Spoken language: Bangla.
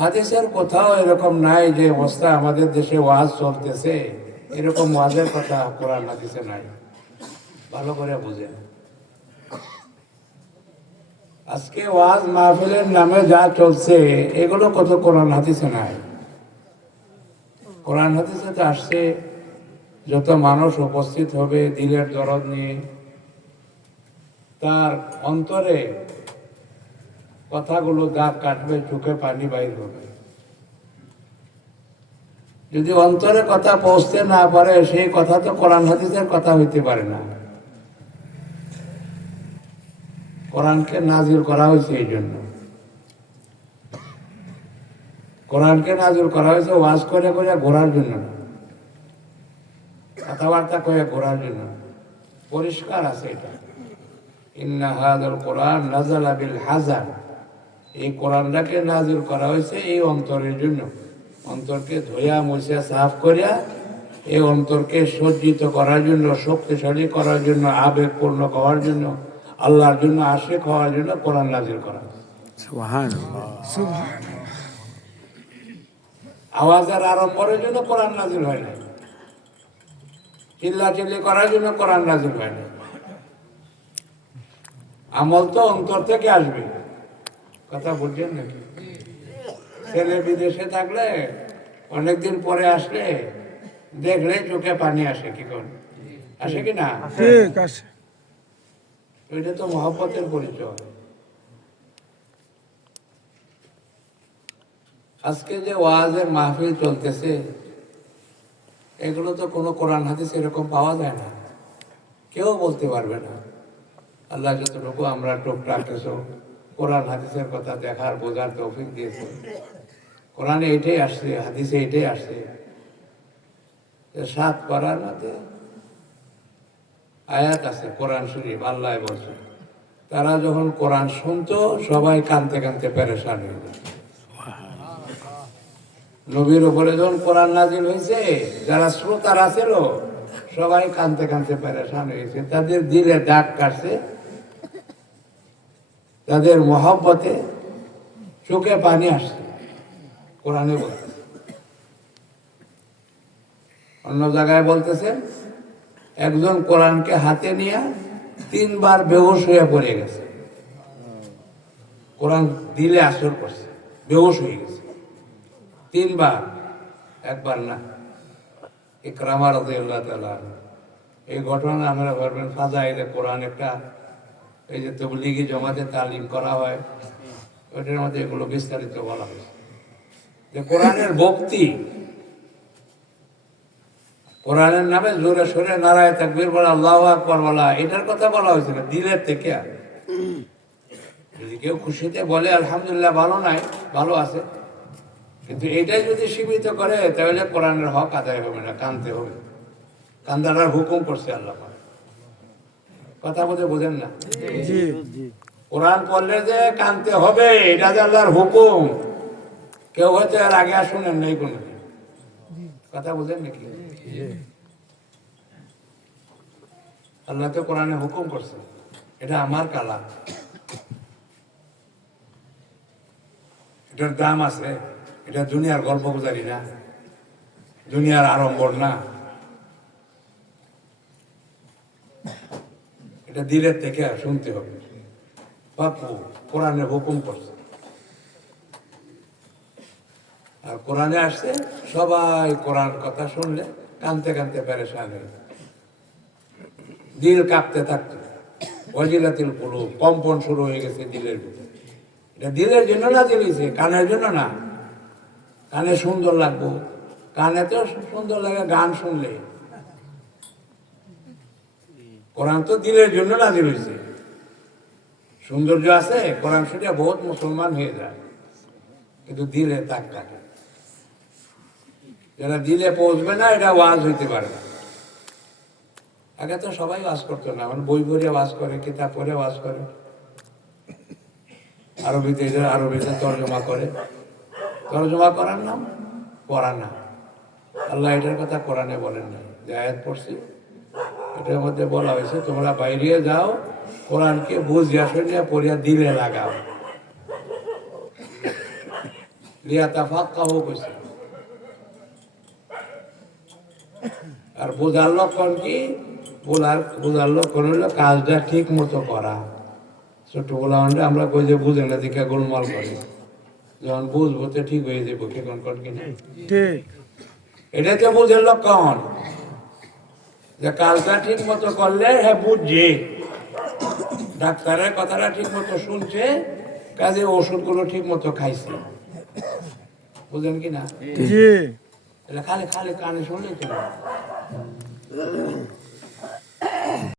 হাদিসের কোথাও এরকম নাই যে অবস্থা আমাদের দেশে ওয়াজ চলতেছে। এরকম ওয়াজের কথা কোরআন হাদিসে নাই। ভালো করে বুঝেন। আজকে ওয়াজ মাহফিলের নামে যা চলছে, এগুলো কত কোরআন হাদিসে নাই। কোরআন হাদিসে তো আসছে, যত মানুষ উপস্থিত হবে দিলের দরদ নিয়ে, তার অন্তরে কথাগুলো দাঁত কাটবে, চোখে পানি বাইর হবে। যদি অন্তরে কথা পৌঁছতে না পারে, সেই কথা তো কোরআন হাদিসের কথা হইতে পারে না। কোরআনকে নাজিল করা হয়েছে এই জন্য। কোরআনকে নাজিল করা হয়েছে ওয়াজ করে করে ঘোরার জন্য কথাবার্তা করে ঘোরার জন্য পরিষ্কার আছে এটা। ইন্না হাজার কোরআন নাজাল আবিল হাজার এই কোরআনটাকে নাজিল করা হয়েছে এই অন্তরের জন্য। অন্তরকে ধোয়া মুছিয়া সাফ করিয়া এই অন্তরকে সজ্জিত করার জন্য শক্তিশালী করার জন্য আবেগপূর্ণ হওয়ার জন্য আল্লাহর জন্য আশেক হওয়ার জন্য কোরআন নাজিল করা আওয়াজের আরম্ভের জন্য কোরআন নাজিল হয় না চিল্লা চিল্লি করার জন্য কোরআন নাজিল হয় না আমল তো অন্তর থেকে আসবে। কথা বলছেন নাকি? ছেলে বিদেশে থাকলে অনেকদিন পরে আসলে দেখলে চোখে পানি আসে কি করে আসে কি না? ঠিক আছে ওইটা তো মহব্বতের পরিচয়। আজকে যে ওয়াজের মাহফিল চলতেছে এগুলো তো কোনো কোরআন হাদিস এরকম পাওয়া যায় না। কেউ বলতে পারবে না। আল্লাহ যতটুকু আমরা টুকটাক কিছু কোরআন, হাদিসের কথা দেখার, বোঝার তৌফিক দিয়েছে। কোরআনে এটাই আসছে, হাদিসে এটাই আসছে। সাত পাড়ার মধ্যে আয়াত আছে, কোরআন শরীফ, আল্লাহ বলছে। তারা যখন কোরআন শুনতো, সবাই কানতে কানতে পেরেশান হয়ে যেত নবীর উপরে যখন কোরআন নাজিল হয়েছে, যারা শ্রোতারা ছিল, সবাই কানতে কানতে পেরেশান হয়েছে। তাদের দিলে ডাক কাটছে তাদের মহব্বতে চোখে পানি আসছে। কোরআনে বলছে অন্য জায়গায় বলতেছেন একজন কোরআনকে হাতে নিয়ে তিনবার বেহুশ হয়ে পড়ে গেছে। কোরআন দিলে আসর করছে, বেহুশ হয়ে গেছে। তিনবার, একবার না। ইকরামা রাদিয়াল্লাহু এই ঘটনা আমরা ভাববেন, ফাজাইলে কোরআন একটা এই যে তবলিগি জমাতে তালিম করা হয় ওইটার মধ্যে এগুলো বিস্তারিত বলা হয়েছে যে কোরআনের ভক্তি, কোরআনের নামে জোরে সোরে নারায় তাকবীর বলা, আল্লাহ আকবর বলা, এটার কথা বলা হয়েছিল দিলের থেকে আর। যদি কেউ খুশিতে বলে, আলহামদুলিল্লাহ, ভালো নাই, ভালো আছে কিন্তু এটাই যদি সীমিত করে, তাহলে কোরআনের হক আদায় হবে না, কানতে হবে কান্দার হুকুম করছে আল্লাহ। কথা বলতে বোঝেন না। কোরআন পড়লে যে কানতে হবে এটা যে আল্লাহর হুকুম। কেউ হয়তো এর আগে আর শুনেন নাই কোনো কথা বুঝেন নাকি? আল্লাহ তো কোরআনে হুকুম করছে। এটা আমার কালা এটার দাম আছে। এটা দুনিয়ার গল্প গুজারি না। দুনিয়ার আড়ম্বর না। এটা দিলের থেকে শুনতে হবে। বাপু কোরআনে হুকুম করছে। আর কোরআনে আসছে, সবাই কোরআন কথা শুনলে কানতে কানতে পেরেশান হয়ে। দিল কাঁপতে থাকতো। অজিলাতিল পুরো কম্পন শুরু হয়ে গেছে দিলের ভিতরে। এটা দিলের জন্য না দিলেছে, কানের জন্য না। কানে সুন্দর লাগবো। কানে তো সুন্দর লাগে, গান শুনলে। কোরআন তো দিলের জন্য না হয়েছে। সৌন্দর্য আছে, কোরআন শুনে বহুত মুসলমান হয়ে যায়। কিন্তু দিলে তাক কাটে। যারা দিলে পৌঁছবে না এটা ওয়াজ হইতে পারে না। আগে তো সবাই ওয়াজ করতো না মানে বই পড়ে ওয়াজ করে, কিতাব পড়ে ওয়াজ করে। আরবিতে এটা আরবিতে তর্জমা করে। তর্জমা করার নাম পড়া না। আল্লাহ এটার কথা কোরআনে বলেন না যে আয়াত পড়ছি এটার মধ্যে বলা হয়েছে তোমরা বাইরে যাও কোরআনকে বুঝিয়া শুনিয়া পড়িয়া দিলে লাগাও। আর বোঝার লক্ষণ কি? বোঝার বোঝার লক্ষণ হলো কাজটা ঠিক মতো করা। ছোট বলা আমরা কই যে বুঝে না দিকে গোলমাল করি। যখন বুঝব তো ঠিক হয়ে যাব কেমন কর কিনা ঠিক। এটা তো বুঝের লক্ষণ। যে কাজটা ঠিক মতো করলে হ্যাঁ বুঝছে। ডাক্তারের কথাটা ঠিক মতো শুনছে কাজে ওষুধগুলো ঠিক মতো খাইছে। বুঝলেন কি না? খালি খালি কানে শুনলে তো।